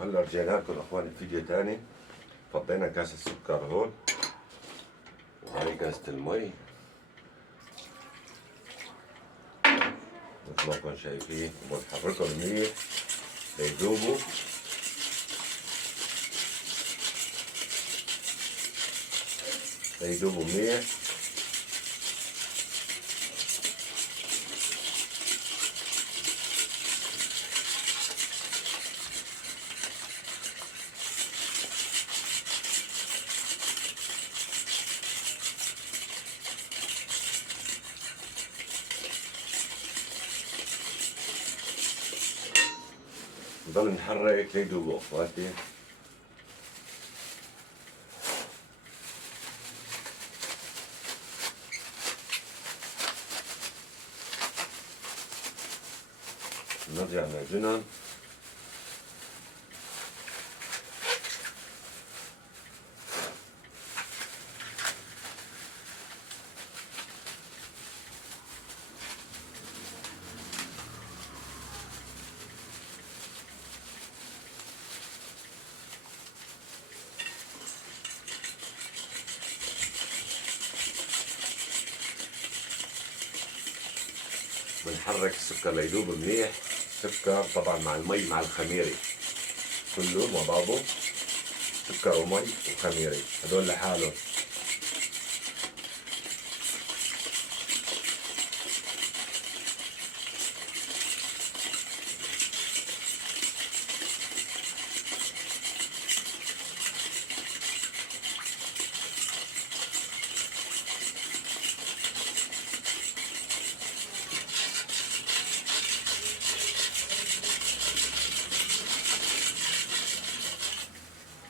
هلا رجعنا لكم اخواني فيديو تاني. فضينا كاسة السكر هون، وهي كاسة المي مثل ما انكم شايفين، وبنحركهم منيح ليذوبوا. منيح. نضل نحرك ليذوبوا اخواتي. نرجع نعجنهم. بنحرك السكر ليذوب منيح. سكر طبعا مع المي مع الخميرة كله مع بعضه، سكر ومي وخميرة هدول لحالهم.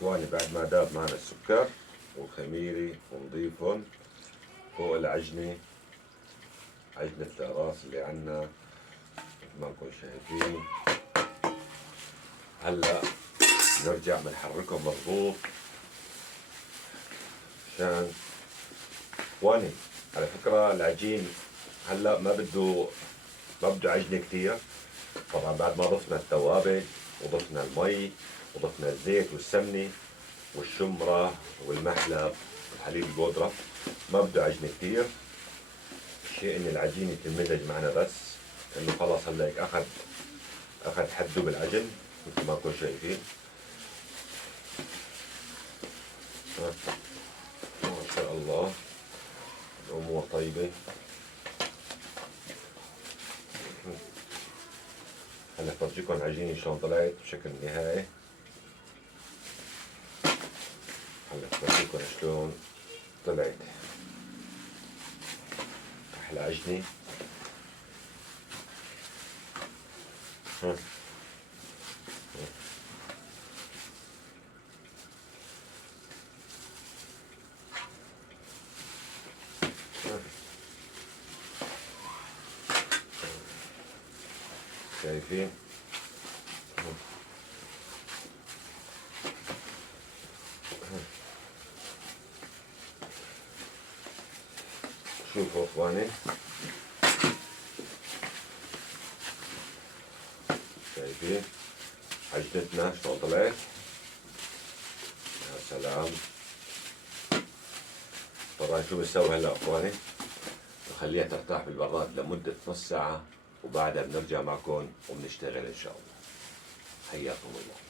اخواني بعد ما داب معنا السكر والخميرة ونضيفهم فوق العجنة، عجنة الراس اللي عنا مثل ما انكم شايفين. هلا نرجع بنحركهم مضبوط عشان اخواني على فكرة العجين هلا ما بده عجنة كتير. طبعا بعد ما ضفنا التوابل وضفنا المي وضفنا الزيت والسمنة والشمرة والمحلب والحليب البودرة، ما بده عجنة كتير. الشيء ان العجينة تنمزج معنا، بس انه خلاص هلا هيك اخذ حده بالعجن مثل ما انكم شايفين. ما شاء الله الامور طيبة. هلا فرجيكم العجينة شلون طلعت بشكل نهائي. هلا فرجيكم شلون طلعت احلى عجنة. شايفين؟ شوفوا اخواني، شايفين عجنتنا شلون طلعت؟ يا سلام. طبعا شو بنسوي هلا اخواني؟ نخليها ترتاح بالبراد لمدة نص ساعة، وبعدها بنرجع معكم وبنشتغل ان شاء الله. حياكم الله.